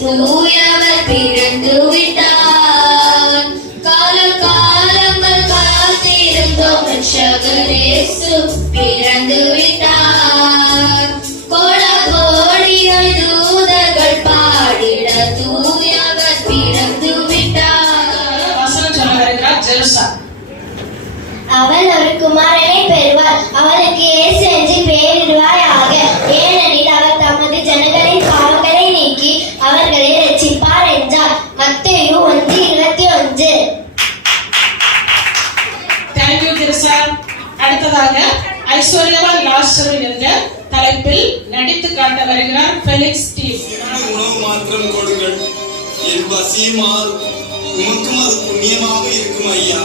தூயவர் பிறந்து விட்டார். காலம் காலங்கள் காத்திருந்தோம் ரட்சகர் இயேசு பிறந்து விட்டார். கோட கோடியாய் தூதர்கள் பாடிட தூயவர் பிறந்து விட்டார். வசனம் சொல்ல வருகிறார் ஜெருசா. அவள் ஒரு குமாரனை பெறுவார், அவனுக்கு இயேசு என்று பெயரிடுவாயாக. ஏனெனில் அவர் தமது ஜனங்களின் பாவங்களை நீக்கி அவர்களை ரட்சிப்பார் என்றார். மத்தேயு 1:21. Thank you Jerusha. அடுத்ததாக ஐஸ்வர்யவான் லாசரு என்ற தலைப்பில் நடித்து காட்ட வருகிறார் ஃபெலிக்ஸ் ஸ்டீவ். உணவு மாத்திரம் கொடுங்கள், என் பசியுமால் உமக்கும் அது புண்ணியமாக இருக்கும் ஐயா.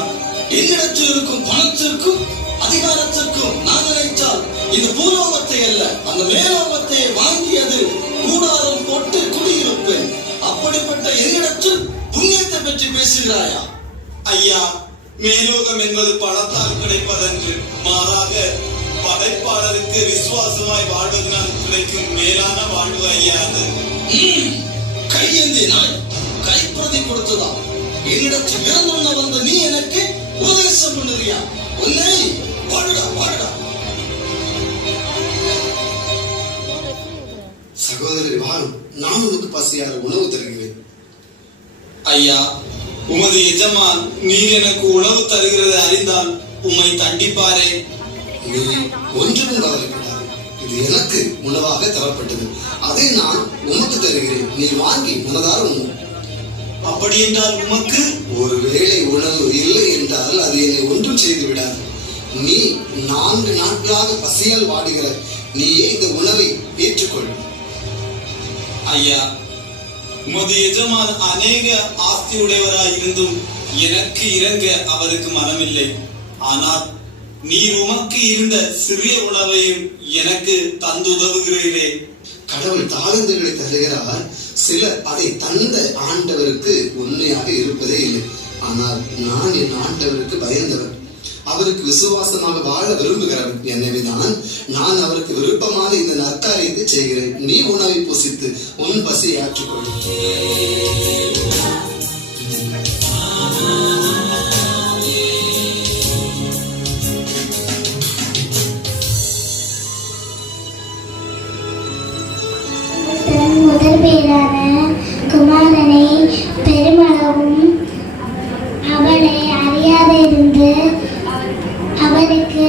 என்னிடத்தில் இருக்கும் பணத்திற்கும் அதிகாரத்திற்கும் நான் நினைத்தால் இந்த பூலோகத்தை அல்ல அந்த மேலோகத்தை வாங்கியது கூடாரம் போட்டு குடியிருப்பேன். அப்படிப்பட்ட என்னிடத்தில் புண்ணியத்தை பற்றி பேசுகிறாயா? ஐயா, மேலோகம் என்பது பணத்தால் கிடைப்பதென்று, மாறாக படைப்பாளருக்கு விசுவாசமாய் வாழ்வதனால் கிடைக்கும் மேலான வாழ்வு ஐயா அது. கையேந்தி நாய் கைப்பிரதி கொடுத்ததா? என்னிடத்தில் விருந்துண்ண வந்த நீ எனக்கு உபதேசம் பண்ணுறியா? உன்னை வாடுடா வாடுடா. சகோதரி வாரும், நான் உனக்கு பசியார உணவு தருகிறேன். ஐயா, உமது எஜமான் நீர் எனக்கு உணவு தருகிறதை அறிந்தால் உம்மை தண்டிப்பாரே. நீ ஒன்றும் கவலைப்படாது, இது எனக்கு உணவாக தரப்பட்டது, அதை நான் உமக்கு தருகிறேன். நீ வாங்கி மனதார உண்ணும். அப்படி என்றால் உமக்கு ஒருவேளை உணவு இல்லை என்றால் அது என்னை ஒன்றும் செய்து விடாது. நீ 4 நாட்களாக பசியால் வாடுகிற, நீயே இந்த உணவை ஏற்றுக்கொள். ஐயா, உமது எஜமான் அநேக ஆஸ்தியுடையவராய் இருந்தும் எனக்கு இறங்க அவருக்கு மனமில்லை. ஆனால் நீர் உமக்கு இருந்த சிறிய உணவையும் எனக்கு தந்து உதவுகிறீரே. கடவுள் தாளந்துகளை தருகிறார். சிலர் அதை தந்த ஆண்டவருக்கு உண்மையாக இருப்பதே இல்லை. ஆனால் நான் என் ஆண்டவருக்கு பயந்தவர், அவருக்கு விசுவாசமாக வாழ விரும்புகிறவன். எனவேதான் நான் அவருக்கு விருப்பமாக இந்த நற்காரியத்தை செய்கிறேன். நீ உணவை புசித்து உன் பசியை ஆற்றுக்கொள். முதல் பேரான குமாரனை பெருமளவும் அவளை அறியாதிருந்து அவருக்கு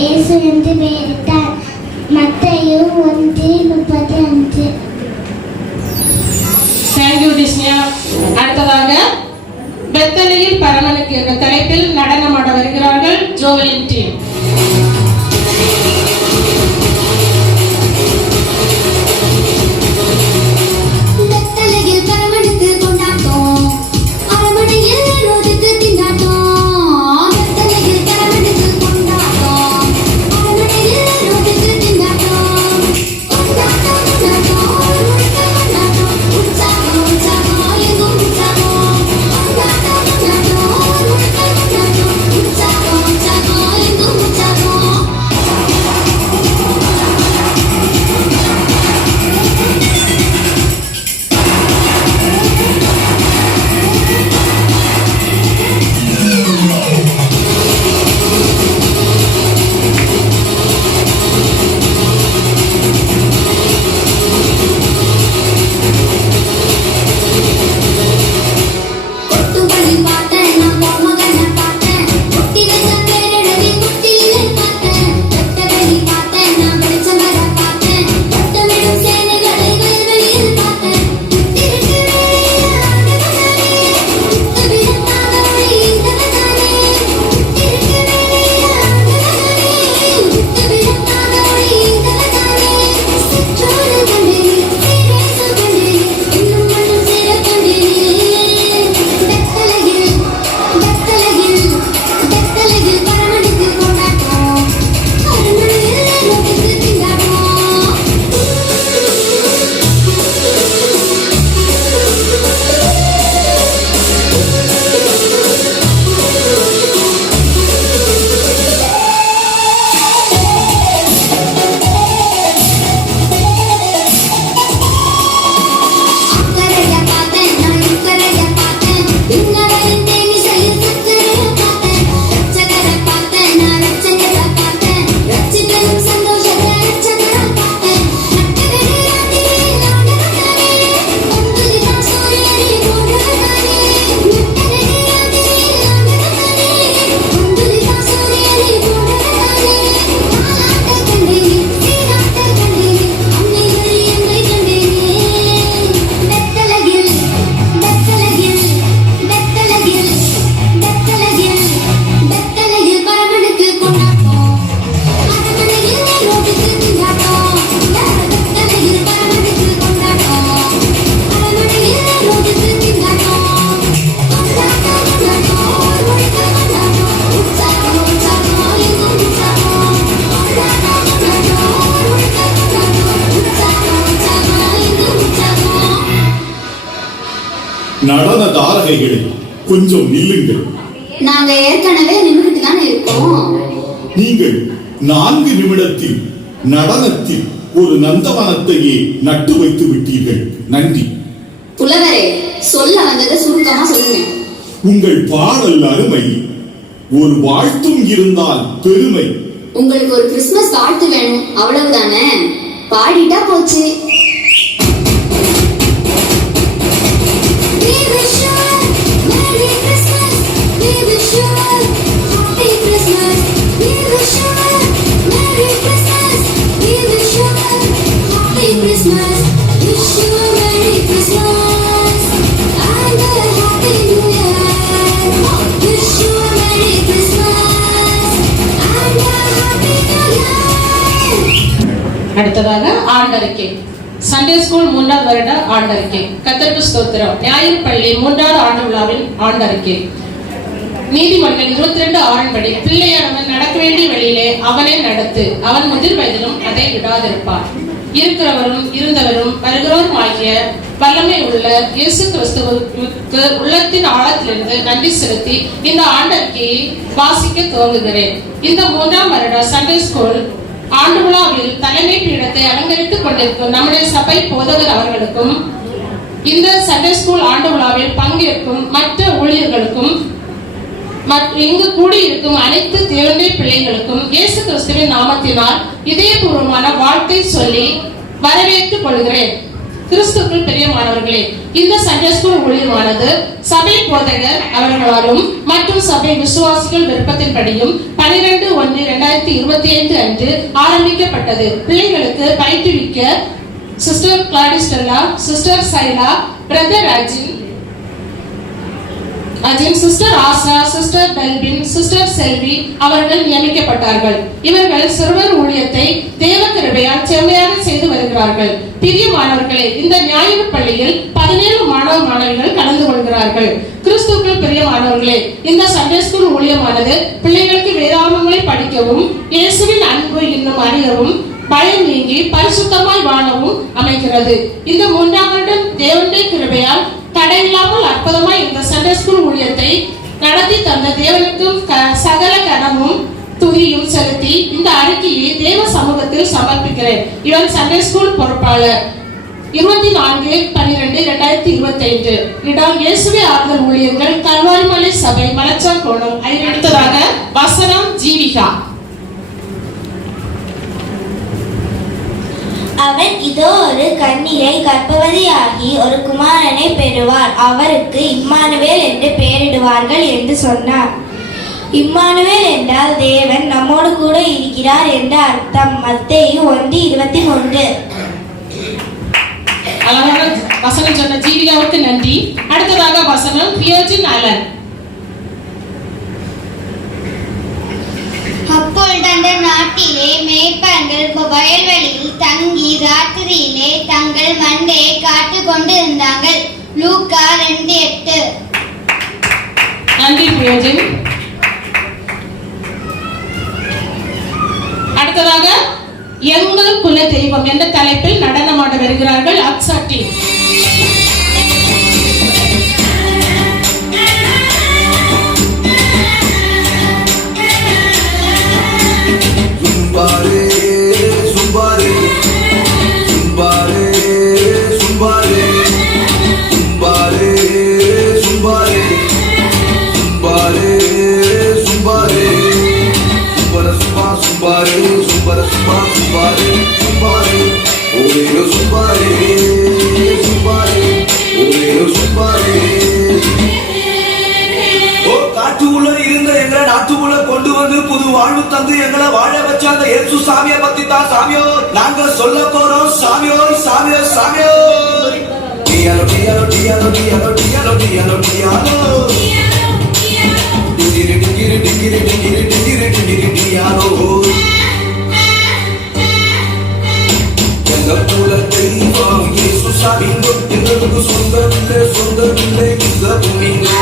இயேசு என்று பெயரிட்டார். மத்தேயு 1:35. Thank you Disniya. அடுத்ததாக பெத்தேலியில் பரமனுக்கு என்ற தலைப்பில் நடனமாட வருகிறார்கள் ஜோவலின் டீம். நடன தாரகைகளே, கொஞ்சம் நில்லுங்கள். நாங்க ஏற்கனவே நின்றுட்டு தானே இருக்கோம். நீங்கள் 4 நிமிடத்தில் நடனத்தில் ஒரு நந்தவனத்தையே நட்டு வைத்து விட்டீர்கள். நன்றி. புலவரே, சொல்ல வந்ததை சுருக்கமா சொல்லுங்க. உங்கள் பாடல் அருமை. ஒரு வாழ்த்தும் இருந்தால் பெருமை. உங்களுக்கு ஒரு கிறிஸ்துமஸ் வாழ்த்து வேணும், அவ்வளவுதானே? பாடிட்டா போச்சு. அடுத்ததாக ஆண்டறிக்கை. சண்டே ஸ்கூல் 3வது வருட ஆண்டறிக்கை. கர்த்தருக்கு ஸ்தோத்திரம். ஞாயிறு பள்ளி 3வது ஆண்டு விழாவின் ஆண்டறிக்கை. நீதிமொழிகள் 22:6 படி, பிள்ளையானவன் நடக்க வேண்டிய வழியிலே அவனை நடத்து, அவன் முதிர் வயதிலும் அதை விடாதிருப்பான். இருக்கிறவரும் இருந்தவரும் வருகிறவரும் ஆகிய வல்லமை உள்ள இயேசு கிறிஸ்துவுக்கு உள்ளத்தின் ஆழத்திலிருந்து நன்றி செலுத்தி இந்த ஆண்டறிக்கையை வாசிக்க துவங்குகிறேன். இந்த 3ஆம் வருட சண்டே ஸ்கூல் ஆண்டு விழாவில் தலைமை பீடத்தை அலங்கரித்துக் கொண்டிருக்கும் நம்முடைய சபை போதகர் அவர்களுக்கும், இந்த சண்டே ஸ்கூல் ஆண்டு விழாவில் பங்கேற்கும் மற்ற ஊழியர்களுக்கும், இங்கு கூடியிருக்கும் அனைத்து தேவனுடைய பிள்ளைகளுக்கும் இயேசு கிறிஸ்துவின் நாமத்தினால் இதயபூர்வமான வாழ்த்தை சொல்லி வரவேற்றுக் கொள்கிறேன். கிறிஸ்துவுக்குள் பிரியமானவர்களே, இந்த சண்டே ஸ்கூல் ஊழியமானது சபை போதகர் அவர்களாலும் மற்றும் சபை விசுவாசிகள் விருப்பத்தின்படியும் 12/1/2025 அன்று ஆரம்பிக்கப்பட்டது. பிள்ளைகளுக்கு பயிற்றுவிக்க sister Gladistella, sister Shyla, brother Ajin, sister Asha, sister Belfin, sister Selvi அவர்கள் நியமிக்கப்பட்டார்கள். இவர்கள் சிறுவர் ஊழியத்தை தேவ கிருபையால் செம்மையாக செய்து வருகிறார்கள். பிரியமானவர்களே, இந்த ஞாயிறு பள்ளியில் 17 மாணவ மாணவிகள் கலந்து கொள்கிறார்கள். கிறிஸ்துவுக்குள் பிரியமானவர்களே, இந்த சண்டே ஸ்கூல் ஊழியமானது பிள்ளைகளுக்கு வேதாகமங்களை படிக்கவும், இயேசுவின் அன்பு இன்னும் அறியவும், பயம் நீங்கி பரிசுத்தமாய் வாழவும் அமைகிறது. இந்த 3ஆம் வருடம் தேவனுடைய கிருபையால் தடையில்லாமல் அற்புதமாய் இந்த சண்டே ஸ்கூல் ஊழியத்தை நடத்தி தந்த தேவனுக்கும் சகல கனமும் துதியும் செலுத்தி இந்த அறிக்கையை தேவ சமூகத்தில் சமர்ப்பிக்கிறேன். இவன் சண்டே ஸ்கூல் பொறுப்பாளர். 24/12/2025 இடம் இயேசுவே ஆறுதல் ஊழியர்கள், கல்வாரிமலை சபை, மலச்சாக்கோணம். அடுத்ததாக வசனம் ஜீவிகா. அவன் இதோ ஒரு கன்னிகை கர்ப்பவதியாகி ஒரு குமாரனை பெறுவார், அவருக்கு இம்மானுவேல் என்று பெயரிடுவார்கள் என்று சொன்னார். இம்மானுவேல் என்றால் தேவன் நம்மோடு கூட இருக்கிறார் என்ற அர்த்தம். மத்தேயு 1:23. அழகான வசனம் சொன்ன ஜீவிகாவுக்கு நன்றி. அடுத்ததாக வசனம் பியோஜின் அலன். அப்பொழுது அந்த நாட்டிலே மேய்ப்பர்கள் வயல்வெளியில் தங்கி ராத்திரியிலே தங்கள் மந்தையை காத்து கொண்டிருந்தார்கள். லூக்கா 2:8. நன்றி பியோஜின். அடுத்ததாக எங்கள் குல தெய்வம் என்ற தலைப்பில் நடனமாட வருகிறார்கள் அக்ஸாட்டி. Zumbare, zumbare, zumbare, zumbare, zumbare, zumbare, zumbare, zumbare, zumbara zumba, zumbare, zumbara zumba, zumbare, zumbare, oreo zumbare, zumbare, oreo zumbare. காட்டுக்குள்ள இருந்த எங்களை நாட்டுக்குள்ள கொண்டு வந்து புது வாழ்வு தந்து எங்களை வாழ வச்ச அந்த இயேசு சாமியை பத்தி தான் சாமியோ நாங்க சொல்ல போறோம். சாமியோ சாமியோ சாமியோ டியாலோ டியாலோ டியாலோ டியாலோ டியாலோ டியாலோ டியாலோ டிகிரி டிகிரி டிகிரி டிகிரி டிகிரி டிகிரி டியாலோ எங்க குல தெய்வம் இயேசு சாமி எங்களுக்கு சொந்தமில்லை சொந்தமில்லை இந்த பூமிங்கோ.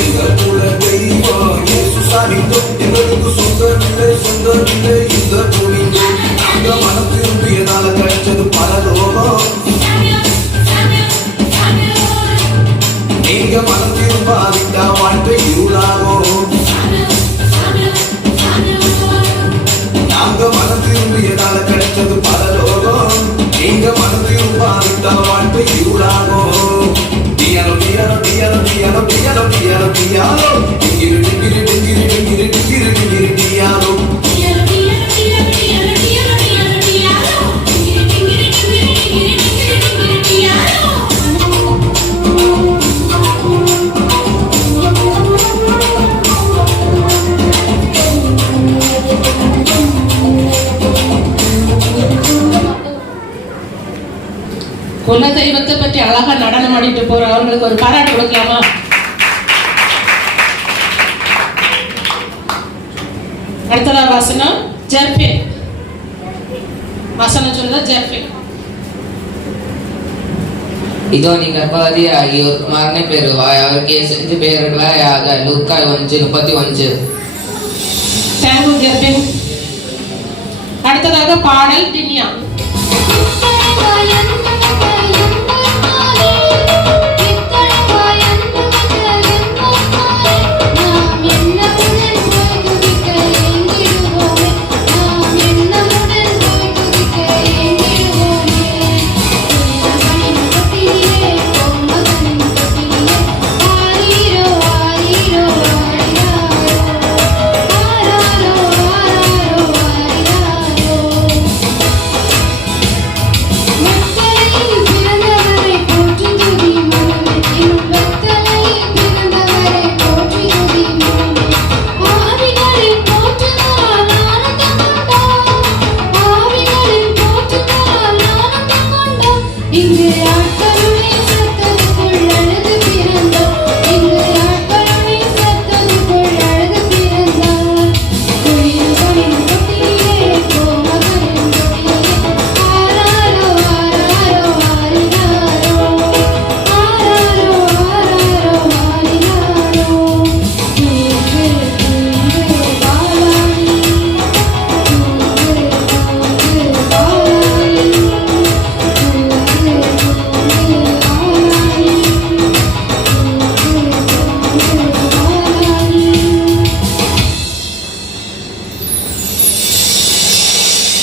எங்க குல தெய்வம் இயேசு சாமி எங்களுக்கு சொந்தமில்லை சொந்தமில்லை இந்த பூமிங்கோ. நாங்க மனம் திரும்பியதால கிடைச்சது பல லோகம். குல தெய்வத்தை பற்றி அழகா நடனம் ஆடிட்டு போற அவங்களுக்கு ஒரு பாராட்டு கொடுக்கலாமா? அடுத்ததா வாசனம் ஜெர்பின். வசனம் சொல்லுதா ஜெர்பின். இதோ நீ கர்ப்பவதியாகி ஒரு குமாரனை பெறுவாய், அவருக்கு இயேசு பெயரிடுவாயாக. லூக்கா 1:31. தேங்க்யூ ஜெர்பின். அடுத்ததாக பாடல் டின்யா.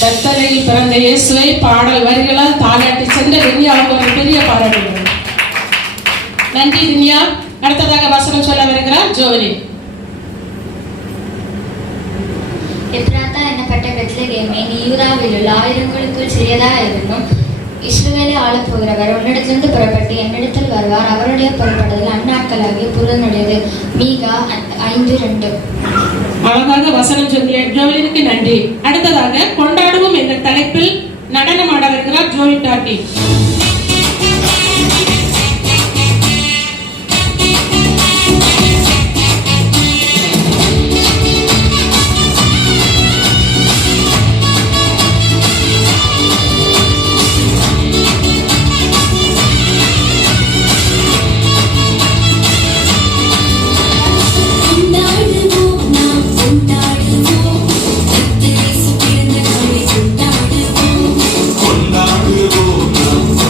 பெத்தலையில் பிறந்த இயேசுவை பாடல் வரிகளால் தாளாட்டி சென்ற தின்யாவுக்கு ஒரு பெரிய பாராட்டு. நன்றி தின்யா. அடுத்ததாக வசனம் சொல்ல வருகிறார் ஜோவனி. எப்ராத்தா என்னப்பட்ட பெத்லகேமே, நீ யூதாவில் உள்ள ஆயிரங்களுக்குள் சிறியதா இருந்தும் இஸ்ரவேலை ஆளப் போகிறவர் உன்னிடத்திலிருந்து புறப்பட்டு என்னிடத்தில் வருவார். அவருடைய புறப்படுதல் அந்நாட்களாகிய புலனுடையது. மீகா 5:2. அழகாக வசனம் சொல்லிய ஜோவினுக்கு நன்றி. அடுத்ததாக கொண்டாடுவோம் என்ற தலைப்பில் நடனம் ஆட வருகிறார் ஜோவி டாட்டி. கொண்டாடுவோம்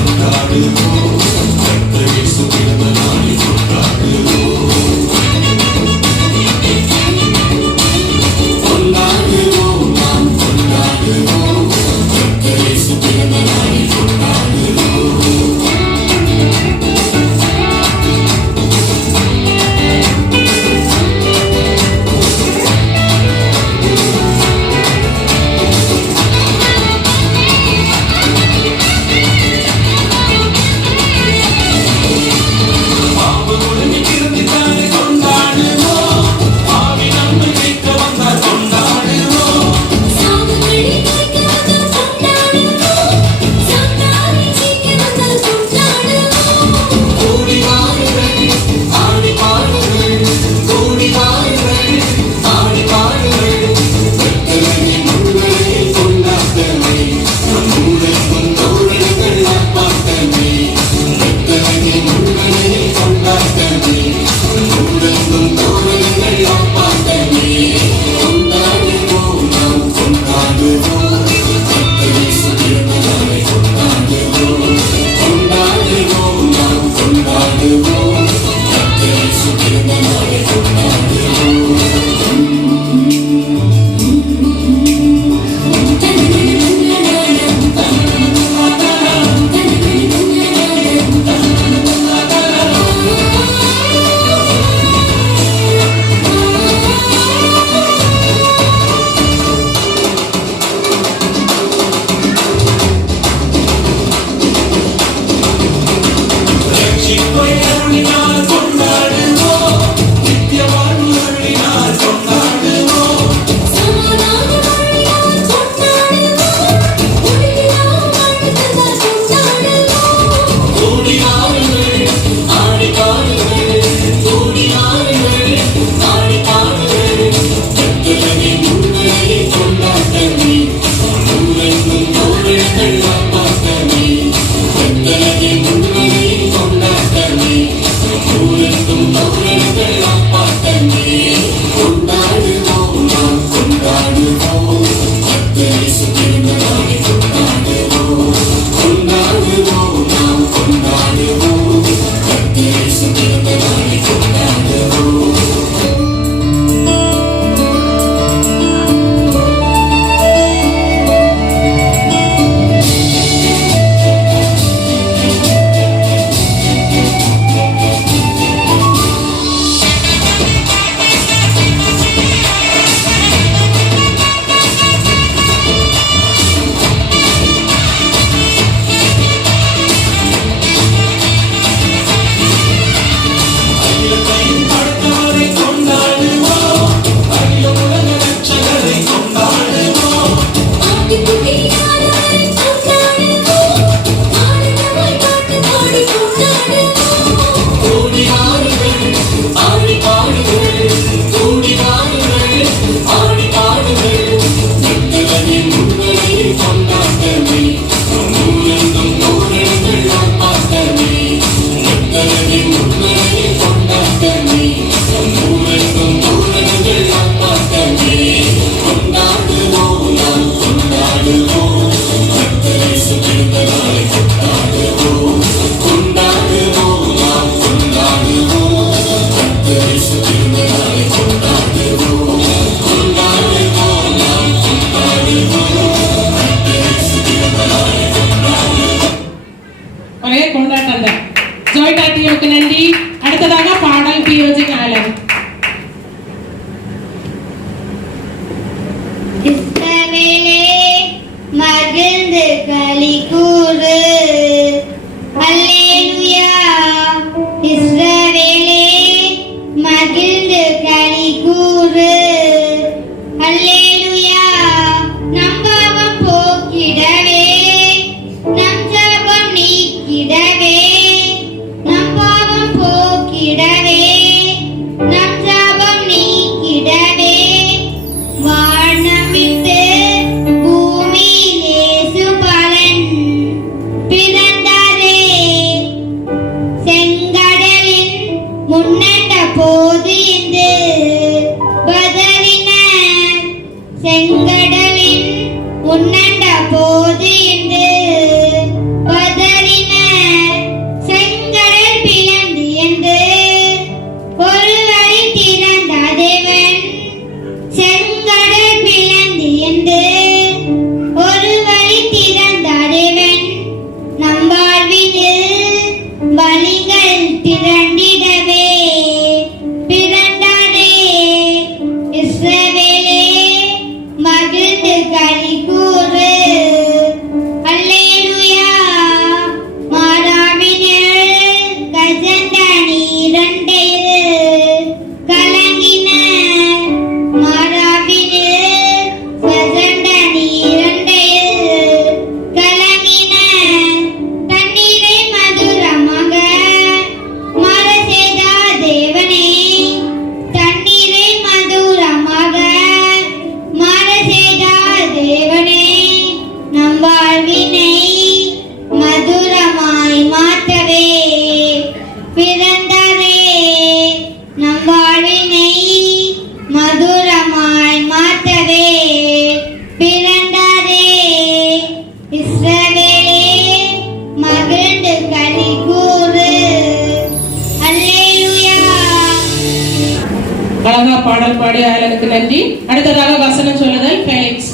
உங்களுக்கு நன்றி. அடுத்ததாக வசனம் சொல்லுதல் ஃபெலிக்ஸ்.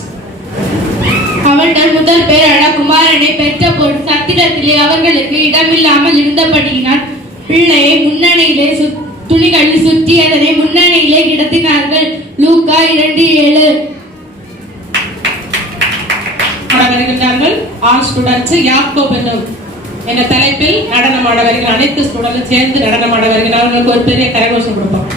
அவர்கள் முதல் பேரான குமாரனை பெற்ற போது சத்திரத்திலே அவர்களுக்கு இடமில்லாமல் இருந்தபடியினால் பிள்ளையை முன்னணியிலே துணிகளில் சுற்றி அதனை முன்னணியிலே கிடத்தினார்கள். லூக்கா 2:7. வருகின்றார்கள் ஆல் ஸ்டூடெண்ட்ஸ் யாக்கோப் என்ற தலைப்பில் நடனமாட வருகிற அனைத்து ஸ்டூடெண்ட்டும் சேர்ந்து நடனமாட வருகிற அவர்களுக்கு ஒரு பெரிய கரகோஷம் கொடுப்போம்.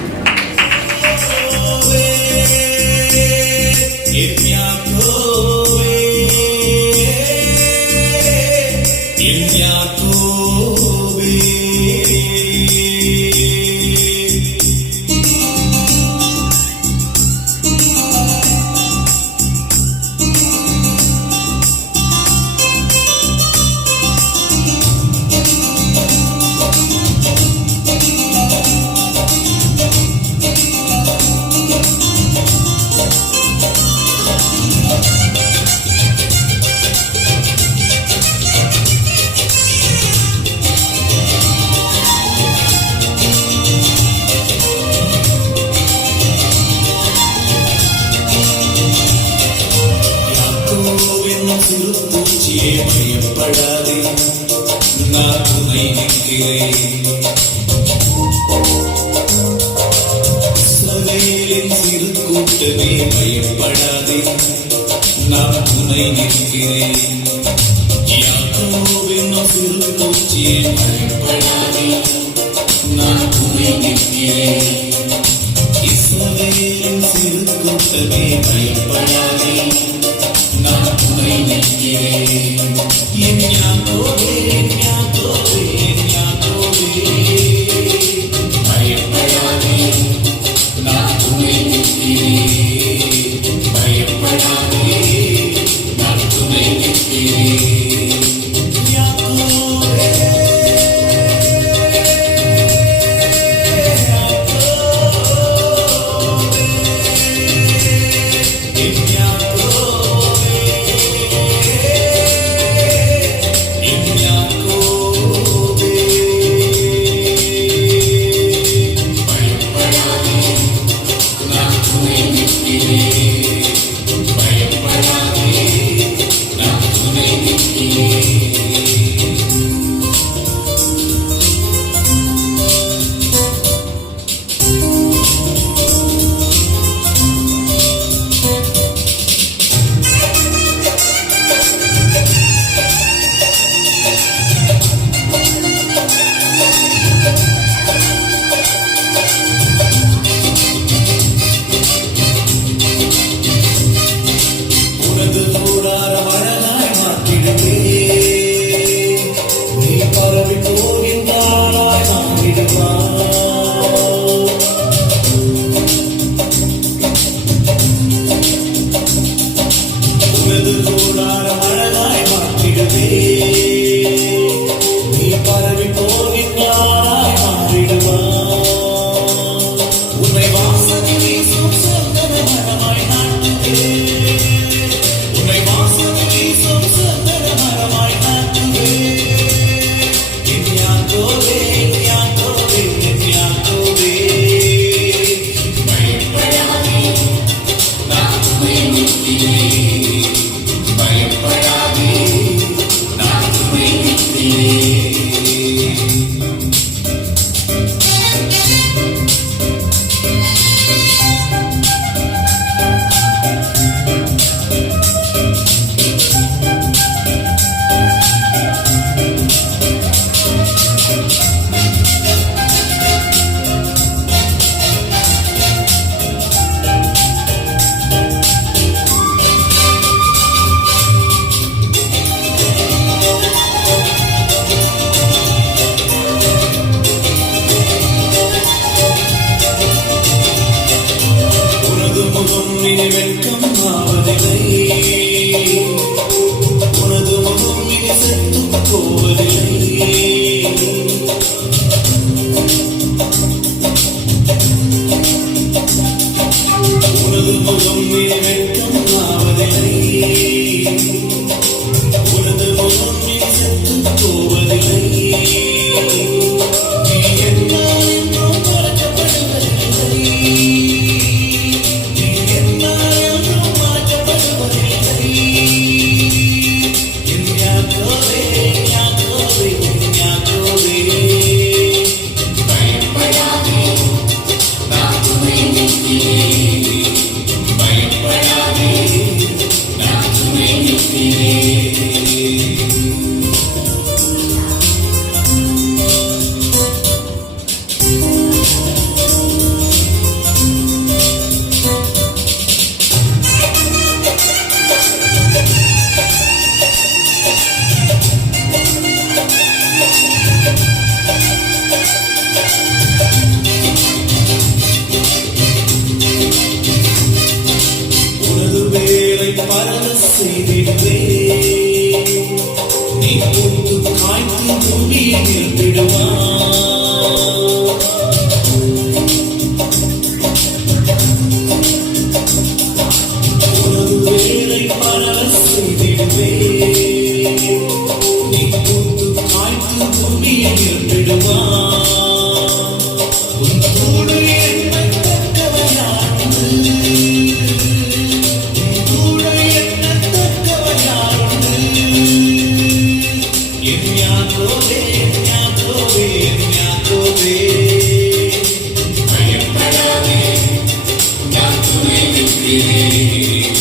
நிற்கிறேன்.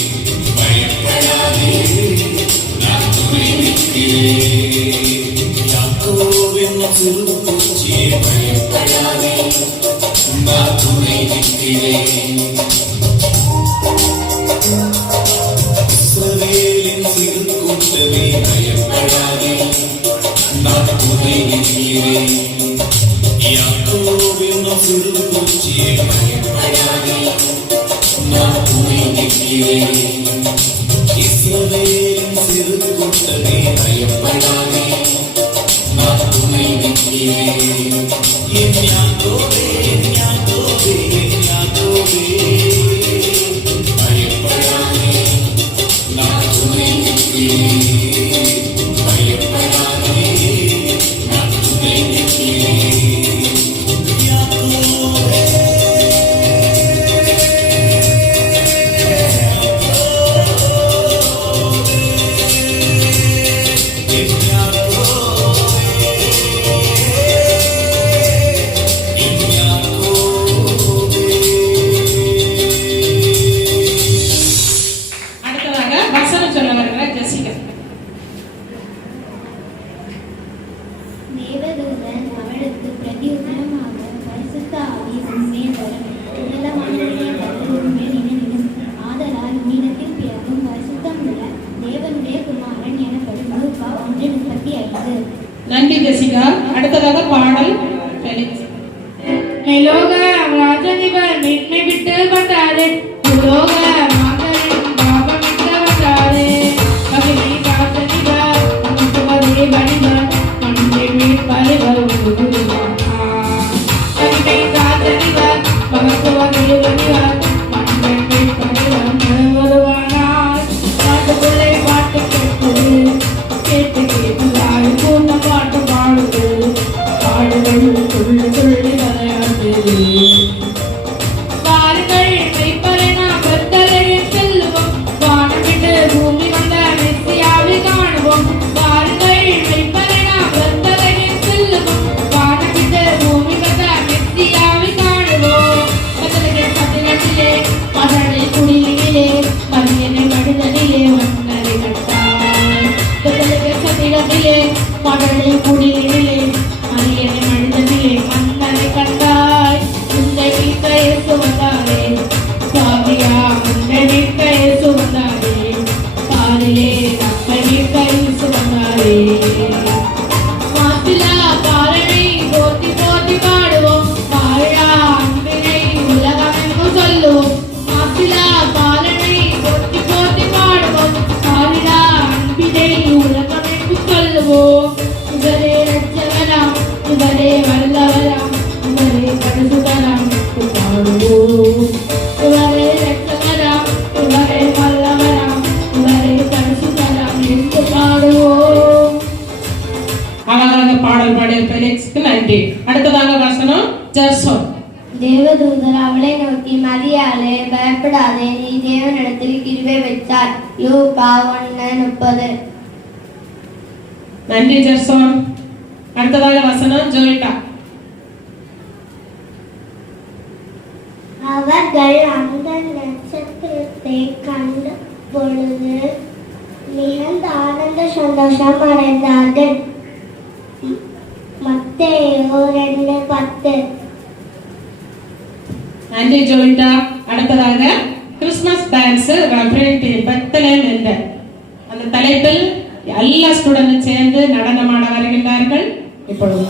பயப்படாதே, நான் துணை நிற்கிறேன். யாக்கோபின் சிறு பூச்சியே பயப்படாதே, நான் துணை நிற்கிறேன். இஸ்ரவேலின் சிறு கூட்டமே பயப்படாதே, நான் துணை நிற்கிறேன். யாக்கோபின் சிறு பூச்சியே பயப்படாதே, நான் துணை நிற்கிறேன். இஸ்ரவேலின் சிறு கூட்டமே பயப்படாதே, நான் துணை நிற்கிறேன். என் யாக்கோபே, என் யாக்கோபே, என் யாக்கோபே, பயப்படாதே, நான் துணை நிற்கிறேன். பயப்படாதே, நான் துணை நிற்கிறேன். யாக்கோபே, என் யாக்கோபே, என் யாக்கோபே. அடுத்ததாக வசனம் சொல்ல வருகிற ஜெசிகா. தேவதூதன் அவளுக்கு பிரதியுத்தரமாக பரிசுத்த ஆவி உன்மேல் வரும், உன்னதமானவருடைய கர்த்தர் உன்மேல் நினைவிடும். ஆதலால் உன்னிடத்தில் பிறக்கும் பரிசுத்தம் உள்ள தேவனுடைய குமாரன் எனப்படும். லூக்கா 1:35. நன்றி ஜெசிகா. அடுத்ததாக பாடல் ஃபெலிக்ஸ். மேலோக ராஜனிவர் நின்மை விட்டு வந்தாரே, உலோக மாதரின் பாபம் விட்டு வந்தாரே. கவினை ராஜனிவர் நமக்குவதே வடிவர், மண்ணை மீட்பறிவர் உருவானா. கவினை ராஜனிவர் நமக்குவதே வடிவர், மண்ணை மீட்பறிவர் உருவானார். பாட்டுக்குள்ளே பாட்டு கேட்டு கேட்டு கேட்டுதாய் பூர்ண பாட்டு பாடுது, பாடுகள் துள்ளி துள்ளி விளையாடுது. வாருங்கள் மெய்ப்பரை நாம் பெத்தலகில் செல்லுவோம், வானமிட்டு பூமி வந்த மெஸ்ஸியாவை காணுவோம். வாருங்கள் மெய்ப்பரை நாம் பெத்தலகில் செல்லுவோம், வானமிட்டு பூமி வந்த மெஸ்ஸியாவை காணுவோம். பெத்தலகில் சத்திரத்திலே மகளை குடிலிலே மரியனை மனிதனிலே மன்னரை கண்டார். பெத்தலகில் சத்திரத்திலே மகளை குடிலிலே மரியனை மனிதனிலே மன்னரை கண்டாய். உன்னை மீட்க இயேசு வந்தாரே, பாவியா உன்னை மீட்க இயேசு வந்தாரே, பாரிலே நம்மை மீட்க இயேசு வந்தாரே. மாசிலா பாலனை போற்றி போற்றி பாடுவோம், வாழா அன்பினை உலகமெங்கும் சொல்லுவோம். மாசிலா பாலனை போற்றி போற்றி பாடுவோம், வாழா அன்பினை உலகமெங்கும் சொல்லுவோம். இவரே ரட்சகராம், இவரே வல்லவராம், இவரே பரிசுத்தராம் என்று பாடுவோம். இவரே ரட்சகராம், இவரே வல்லவராம், இவரே பரிசுத்தராம் என்று பாடுவோம். அழகாக பாடல் பாடிய ஃபெலிக்ஸ்க்கு நன்றி. அடுத்ததாக வசனம் ஜெர்சோன். தேவதூதர் அவளை நோக்கி, மரியாளே பயப்படாதே, நீ தேவனிடத்தில் கிருபை பெற்றாய். லூக்கா 1:30. நன்றி ஜெர்சோன். அடுத்ததாக வசனம் ஜோயிட்டா. அவர்கள் அந்த நட்சத்திரத்தை கண்ட பொழுது மிகுந்த ஆனந்த சந்தோஷம் அடைந்தார்கள். மத்தேயு 2:10. நன்றி ஜோயிட்டா. அடுத்ததாக கிறிஸ்துமஸ் டான்ஸ் ரெஃபரண்ட் பெத்தலேம் என்ற அந்த தலைப்பில் எல்லா ஸ்டூடெண்ட்டும் சேர்ந்து நடனமாட வருகின்றார்கள். இப்பொழுது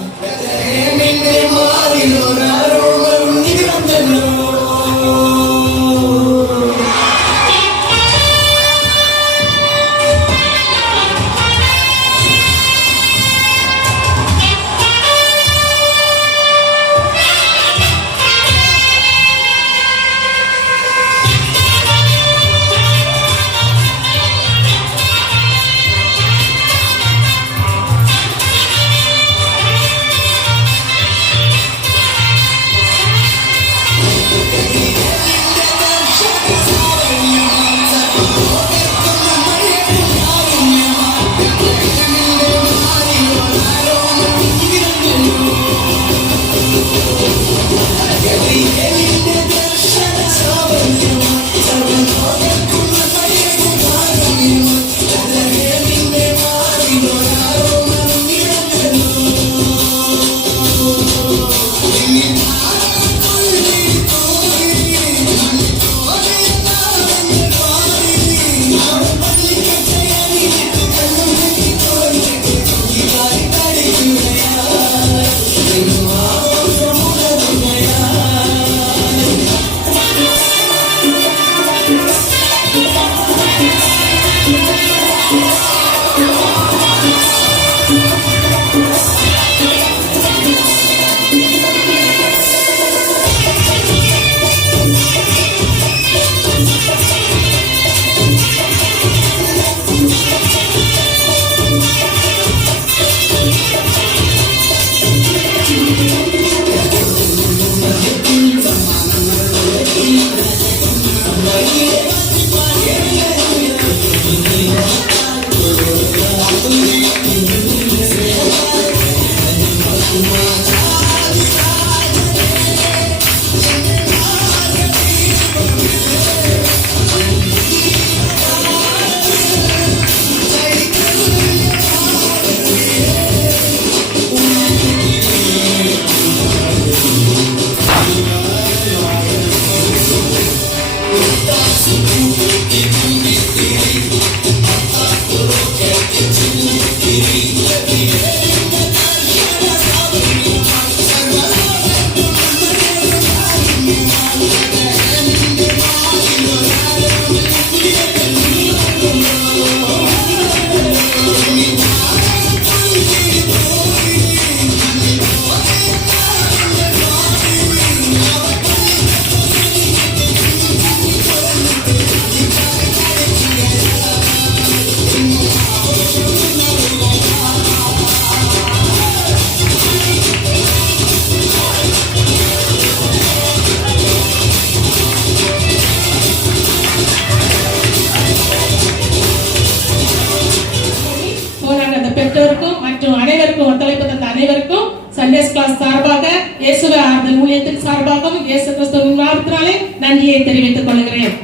பெற்றோருக்கும் மற்றும் அனைவருக்கும் ஒத்துழைப்பு தந்த அனைவருக்கும் சண்டேஸ் கிளாஸ் சார்பாக இயேசுவை ஆறுதல் ஊழியத்தின் சார்பாகவும் இயேசு கிறிஸ்துவின் நாமத்தினாலே நன்றியை தெரிவித்துக் கொள்கிறேன்.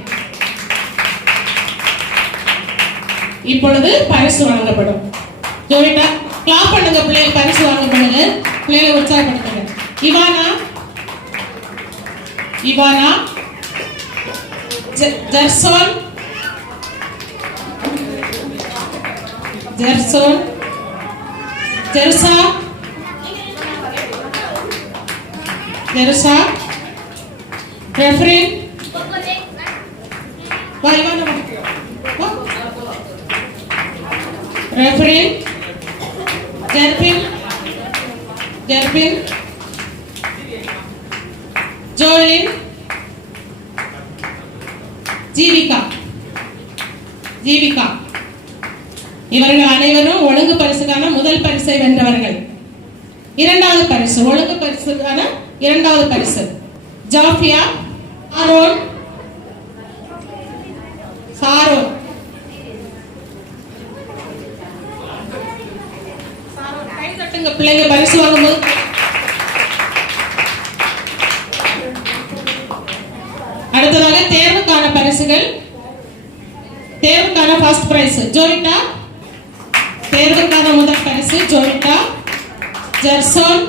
இப்பொழுது பரிசு வழங்கப்படும். ஜோவிட்டா கிளாப் பண்ணுங்க, பிள்ளைகள் பரிசு வாங்கப்படுது. பிள்ளைகளை உற்சாகப்படுத்துங்க. இவானா ஜெர்சோன் ஜெருசா ரெஃப்ரின் ரெஃப்ரின் ஜெர்பின் ஜோலின் ஜீவிகா இவர்கள் அனைவரும் ஒழுங்கு பரிசுக்கான முதல் பரிசை வென்றவர்கள். இரண்டாவது பரிசு ஒழுங்கு பரிசுக்கான இரண்டாவது பரிசு ஜாஃபியா சாரோன் கை தட்டுங்க பிள்ளைங்க பரிசு வாங்கும்போது. அடுத்ததாக தேர்வுக்கான பரிசுகள். தேர்வுக்கான ஃபர்ஸ்ட் பிரைஸ் ஜோவிட்டா. தேர்வுக்கான முதல் பரிசு ஜோவிட்டா. ஜெர்சோன்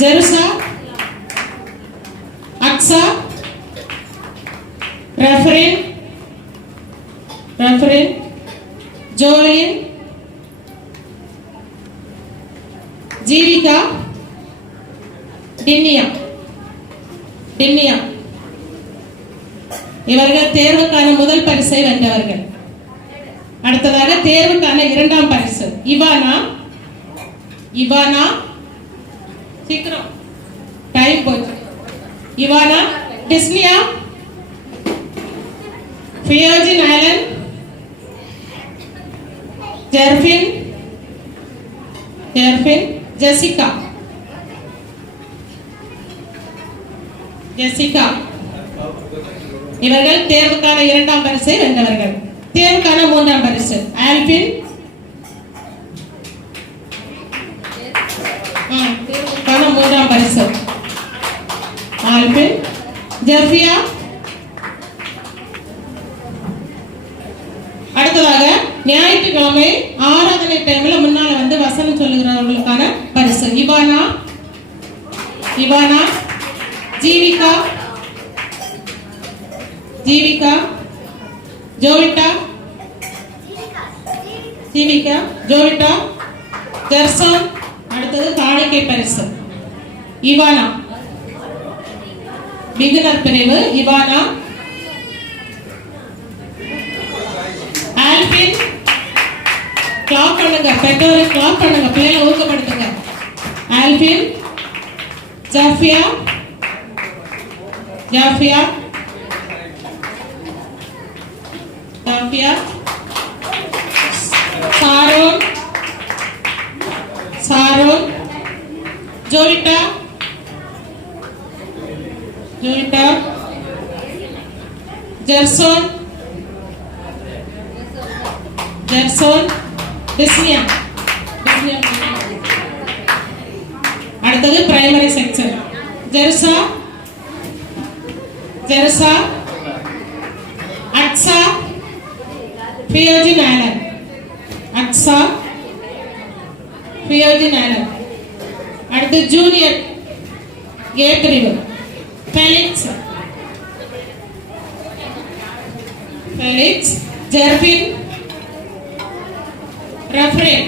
ஜெருசா அக்ஸா ரெஃப்ரின் ஜோலின் ஜீவிகா டின்னியா இவர்கள் தேர்வுக்கான முதல் பரிசை வென்றவர்கள். அடுத்ததாக தேர்வுக்கான இரண்டாம் பரிசு இவானா சீக்கிரம் டைம் போச்சு. இவானா டிஸ்னியா ஃபியோஜின் ஆலன் ஜெர்பின் ஜெசிகா இவர்கள் தேர்வுக்கான இரண்டாம் பரிசை வென்றவர்கள். தேர்வுக்கான மூன்றாம் பரிசு ஆல்பின் தேர்வுக்கான மூன்றாம் பரிசு ஆல்பின் ஜெஃபியா. அடுத்ததாக ஞாயிற்றுக்கிழமை ஆராதனை டைம்ல முன்னால வந்து வசனம் சொல்லுகிறவர்களுக்கான பரிசு இவானா ஜீவிகா ஜோவிட்டா ஜெர்சோன். அடுத்தது காணிக்கை பரிசு இவானா பிகினர் பிரிவு இவானா. ஆல்பின் கிளாப் பண்ணுங்க, பெற்றோரை கிளாப் பண்ணுங்க, பிள்ளைகளை ஊக்கப்படுத்துங்க. ஆல்பின் ஜாஃபியா சாரோன் ஜோவிட்டா ஜூலிட்டா, ஜெர்சோன், பிஸ்னியா. அடுத்தது பிரைமரி செக்ஷன். ஜெர்சா, அக்ஸா, ஃபியோஜின் ஆலன். அடுத்து ஜூனியர் ஏ பிரிவு ஃபெலிக்ஸ், ஜெர்பின், ரெஃப்ரேன்.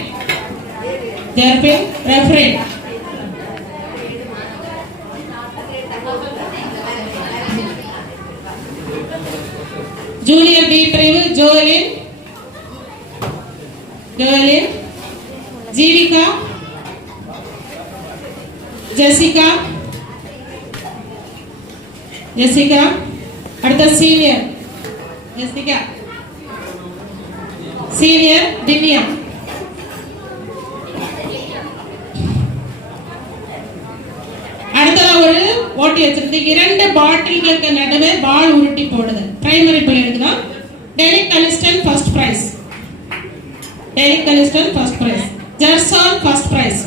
ஜூனியர் பி பிரிவு ஜோலின், ஜீவிகா, ஜெசிகா. அடுத்த சீனியர் ஜெசிகா, டினியா. அடுத்தது ஒரு ஓட்டி வச்சிருந்து 2 பாட்டில்களுக்கு நடுவே பால் உருட்டி போடுது. பிரைமரி பிள்ளைகளுக்கு தான். டெலிக் கலிஸ்டன் first prize, Jerson first prize,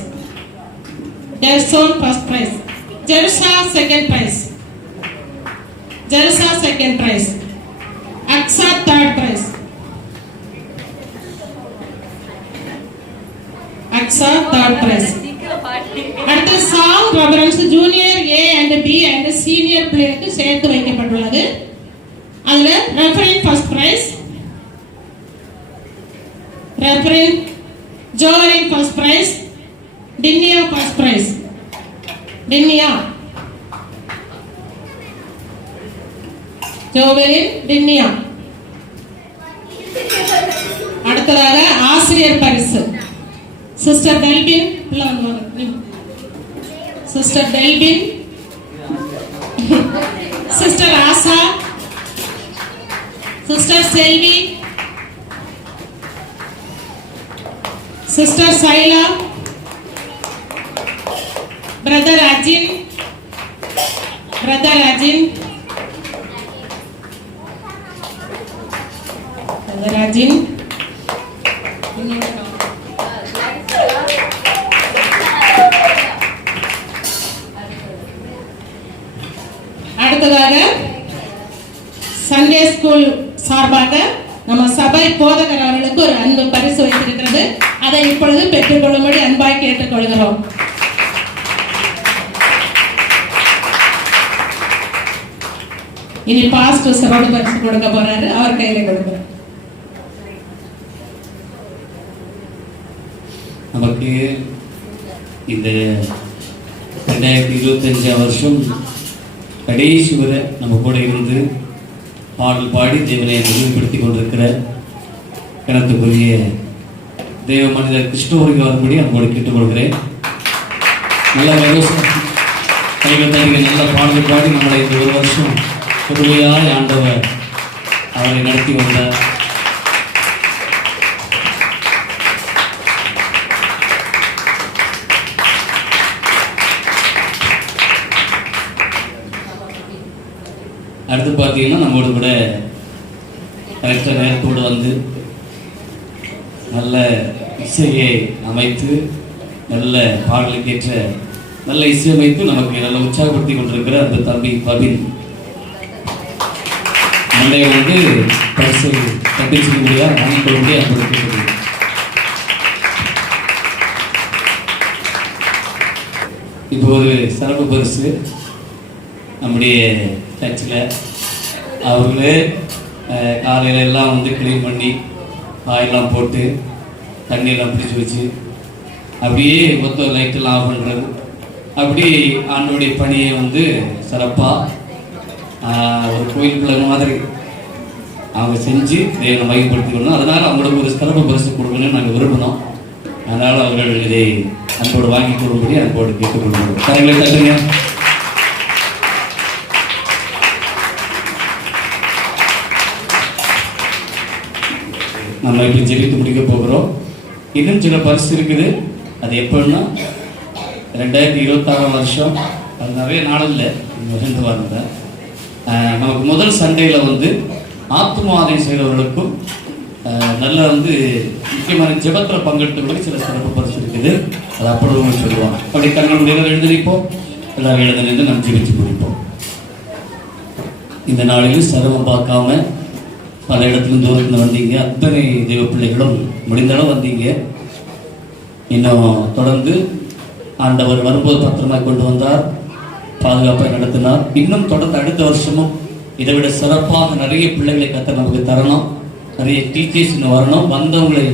Jersa second prize, Aksa third prize. அடுத்து song reference junior A and B and senior பிளேயருக்கு சேர்த்து வைக்கப்பட்டுள்ளது. அதுல ரெஃபரன் first prize, Jovelin first prize, Tinniya first prize. Tinniya. அடுத்ததாக ஆசிரியர் பரிசு sister Delphin, sister Asha, sister Selvi, sister Shyla, brother Ajin, அடுத்ததாக சண்டே ஸ்கூல் சார்பாக நம்ம சபை போதகர் அவர்களுக்கு ஒரு அன்பு பரிசு வைத்திருக்கிறது. அதை இப்பொழுது பெற்றுக்கொள்ளும்படி அன்பாய் கேட்டுக்கொள்கிறோம். இனி பாஸ்டர் சிறப்பு பரிசு கொடுக்க போறாரு. அவர் கையில கொடுக்கிறோம். நமக்கு இந்த 2025 வருஷம் கடைசி வரை நம்ம கூட இருந்து பாடல் பாடி தேவனை நினைவுபடுத்திக் கொண்டிருக்கிற கணத்துக்குரிய தேவ மனிதர் கிறிஸ்டோருக்கு வரும்படி நம்மளோட கேட்டுக்கொள்கிறேன். நல்ல கைகள் நல்ல பாடல் பாடி நம்மளை இந்த ஒரு வருஷம் பொதுவையாய் ஆண்டவர் அவரை நடத்தி வந்தார். அடுத்து பார்த்தீங்கன்னா நம்மோடு கூட கரெக்டாக நேரத்தோடு வந்து நல்ல இசையை அமைத்து நல்ல பாடலுக்கேற்ற நல்ல இசையமைத்து நமக்கு நல்ல உற்சாகப்படுத்தி கொண்டிருக்கிற அந்த தம்பி பபின் மண்டைய வந்து பரிசு கட்டிச்சு முடியாது வாங்கிக் கொள்ள முடியாது. இப்போ ஒரு சிறப்பு பரிசு நம்முடைய சர்ச்சில் அவர்களே காலையில் எல்லாம் வந்து க்ளீன் பண்ணி காயெல்லாம் போட்டு தண்ணியெல்லாம் பிடிச்சி வச்சு அப்படியே மொத்த லைட்டெல்லாம் ஆஃப் பண்ணுறது, அப்படி ஆண்டோடைய பணியை வந்து சிறப்பாக ஒரு கோயில் பிள்ளை மாதிரி அவங்க செஞ்சு தேவனை மையப்படுத்திக்கணும். அதனால் அவங்களுக்கு ஒரு சிறப்பு பரிசு கொடுக்கணும்னு நாங்கள் விரும்பினோம். அதனால் அவர்கள் இதை அன்போடு வாங்கி கொடுக்கும்படி அன்போடு கேட்டுக்கொள்கிறோம். கரைகளை தட்டுங்க. நம்ம இப்போ ஜெபித்து முடிக்க போகிறோம். இன்னும் சில பரிசு இருக்குது. அது எப்போன்னா 2026 வருஷம், அது நிறைய நாள் இல்லை. ரெண்டு வாரம் தான். நமக்கு முதல் சண்டையில் வந்து ஆத்துமாதை செய்கிறவர்களுக்கும் நல்ல வந்து முக்கியமான ஜெபத்தில் பங்கெடுத்தவர்களுக்கு சில சிறப்பு பரிசு இருக்குது. அது அப்பொழுது சொல்லுவாங்க. அப்படி கண்கள் முடிவு எழுந்திருப்போம், எல்லாரும் எழுந்திருந்து நம்ம ஜெபிச்சு முடிப்போம். இந்த நாளில் சிரமம் பார்க்காம பல இடத்துல தூரத்தில் வந்தீங்க. அத்தனை தெய்வ பிள்ளைகளும் முடிந்தளவு வந்தீங்க. இன்னும் தொடர்ந்து ஆண்டவர் வரும்போது பத்திரமாக கொண்டு வந்தார், பாதுகாப்பாக நடத்தினார். இன்னும் தொடர்ந்து அடுத்த வருஷமும் இதை விட சிறப்பாக நிறைய பிள்ளைகளை கத்த நமக்கு தரணும், நிறைய டீச்சர்ஸ் இன்னும் வரணும். வந்தவங்களை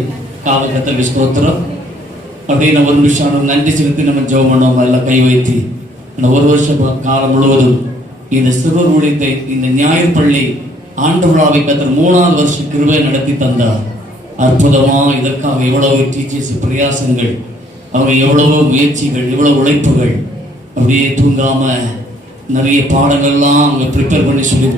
காவ கத்த ஸ்தோத்திரம். அப்படின்னு ஒரு நிமிஷம் நன்றி செலுத்தி நம்ம ஜெபம் பண்ணோம். எல்லாம் கை வைத்து இந்த ஒரு வருஷம் காலம் முழுவதும் இந்த சிறுவர் உடைத்த இந்த ஞாயிறு பள்ளி ஆண்டு விழாவை கத்தர் 3வது வருஷ கிருபை நடத்தி தந்தார். அற்புதமாக இதற்காக எவ்வளவு டீச்சர்ஸ் பிரயாசங்கள், அவங்க எவ்வளவோ முயற்சிகள், எவ்வளவு உழைப்புகள், அப்படியே தூங்காம நிறைய பாடங்கள்லாம் அவங்க ப்ரிப்பேர் பண்ணி சொல்லி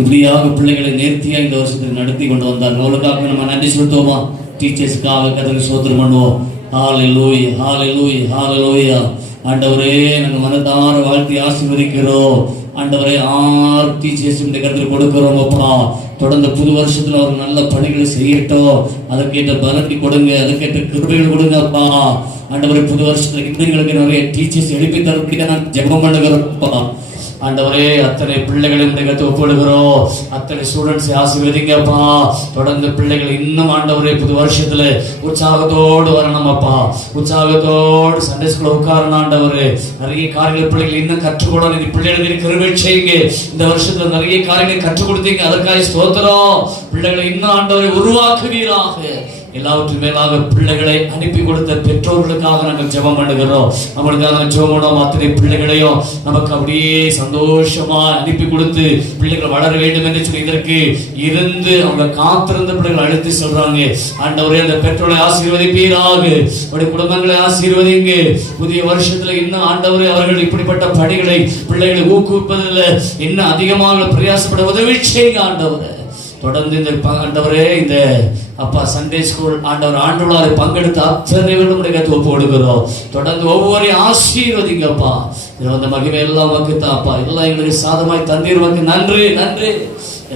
இப்படியாக பிள்ளைகளை நேர்த்தியாக இந்த வருஷத்துக்கு நடத்தி கொண்டு வந்தாங்க. அவளுக்காக நம்ம நன்றி செலுத்துவோமா? டீச்சர்ஸுக்காக கதறி சோதனை பண்ணுவோம். ஹல்லேலூயா, ஹல்லேலூயா, ஹல்லேலூயா. ஆண்டவரே, நாங்கள் மனதார வாழ்த்தி ஆசீர்வதிக்கிறோம். ஆண்டவரே, 6 டீச்சர்ஸ் இந்த கருத்தில் கொடுக்கிறோம். அப்பா, தொடர்ந்து புது வருஷத்துல ஒரு நல்ல பணிகளை செய்யட்டும். அதற்கேற்ற பலனை கொடுங்க, அதுக்கேற்ற கிருபைகள் கொடுங்க அப்பா. ஆண்டவரே, புது வருஷத்துல இன்னங்களுக்கு நிறைய டீச்சர்ஸ் எழுப்பி தரப்படியா நான் ஜெபம் பண்ணுகிறோம் அப்பா. ஆண்டவரே, அத்தனை பிள்ளைகளையும் ஒப்புடுகிறோம். அத்தனை ஸ்டூடெண்ட்ஸை ஆசீர்வதிங்கப்பா. தொடர்ந்து பிள்ளைகள் இன்னும் ஆண்டவரே புது வருஷத்துல உற்சாகத்தோடு வரணும் அப்பா. உற்சாகத்தோடு சண்டே ஸ்கூல்ல உட்காரணும் ஆண்டவரே. நிறைய காரியங்கள் பிள்ளைகள் இன்னும் கற்றுக்கொள்ளணும். இது பிள்ளைகளுக்கு கிருபை செய்யுங்க. இந்த வருஷத்துல நிறைய காரியங்களை கற்றுக் கொடுத்தீங்க, அதற்காக ஸ்தோத்திரம். பிள்ளைகளை இன்னும் ஆண்டவரை உருவாக்குவீராக. எல்லாவற்றும் மேலாக பிள்ளைகளை அனுப்பி கொடுத்த பெற்றோர்களுக்காக நாங்கள் ஜெபம் பண்ணுகிறோம். நம்மளுக்காக ஜெபம் பண்ணுவோம். அத்தனை பிள்ளைகளையும் நமக்கு அப்படியே சந்தோஷமா அனுப்பி கொடுத்து பிள்ளைகள் வளர வேண்டும் என்று சொல்லி இதற்கு இருந்து அவங்க காத்திருந்த பிள்ளைகள் அழைத்து சொல்றாங்க. ஆண்டவரே, அந்த பெற்றோரை ஆசீர்வதிப்பீராக, அவருடைய குடும்பங்களை ஆசீர்வதிங்க. புதிய வருஷத்துல இன்னும் ஆண்டவரே அவர்கள் இப்படிப்பட்ட பணிகளை பிள்ளைகளை ஊக்குவிப்பதில் இன்னும் அதிகமாக பிரயாசப்பட உதவி செய்யுங்க ஆண்டவரே. தொடர்ந்து இந்த ஆண்டவரே, இந்த அப்பா சண்டே ஸ்கூல் ஆண்டவர் ஆண்டு விழாவை பங்கெடுத்து அத்தனை பேரும் ஒப்பு கொடுக்கிறோம். தொடர்ந்து ஒவ்வொரு ஆசீர்வதிங்கப்பா. இந்த மகிமை எல்லாம் வக்குத்தாப்பா. எல்லாம் எங்களுக்கு சாதமாய் தந்தீர் வக்கு நன்றி, நன்றி.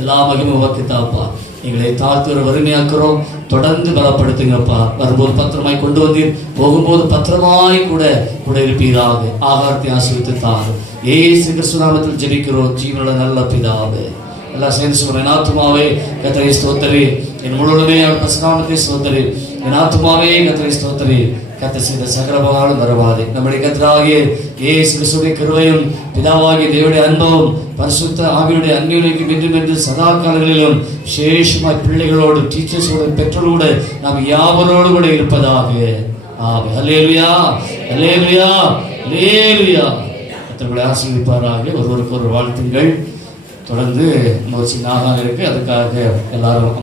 எல்லா மகிமை வக்குத்தாப்பா. எங்களை தாழ்த்து வறுமையாக்குறோம். தொடர்ந்து பலப்படுத்துங்கப்பா. வரும்போது பத்திரமாய் கொண்டு வந்தீர், போகும்போது பத்திரமாய் கூட இருப்பீராக. ஆகாரத்தை ஆசீர்வித்து தாரு. இயேசு கிறிஸ்து நாமத்தில் ஜெபிக்கிறோம் ஜீவனுள்ள நல்ல பிதாவே. எல்லாம் சேர்ந்து சொல்றேன். என் ஆத்துமாவே கர்த்தரை ஸ்தோத்திரி, என் முழுவதுமே அவர் பிரசன்னத்தை ஸ்தோத்திரி. என் ஆத்துமாவே கர்த்தரை ஸ்தோத்திரி, கர்த்தர் செய்த சகலபாலும் மறவாதே. நம்முடைய கர்த்தராகிய இயேசு கிறிஸ்துவின் கிருபையும் பிதாவாகிய தேவனுடைய அன்பும் பரிசுத்த ஆவியுடைய அன்பியும் என்றும் என்று சதா காலங்களிலும் விசேஷமாய் பிள்ளைகளோடு, டீச்சர்ஸோடு, பெற்றோரோடு நாம் யாவரோடு கூட இருப்பதாக. ஆமென். ஹல்லேலூயா, ஹல்லேலூயா, ஹல்லேலூயா. கர்த்தர் ஆசீர்வதிப்பாராக. ஒருவருக்கு ஒரு வாழ்த்துங்கள். தொடர்ந்து இன்னொரு சின்ன ஆகாரம் இருக்கு, அதுக்காக எல்லாரும்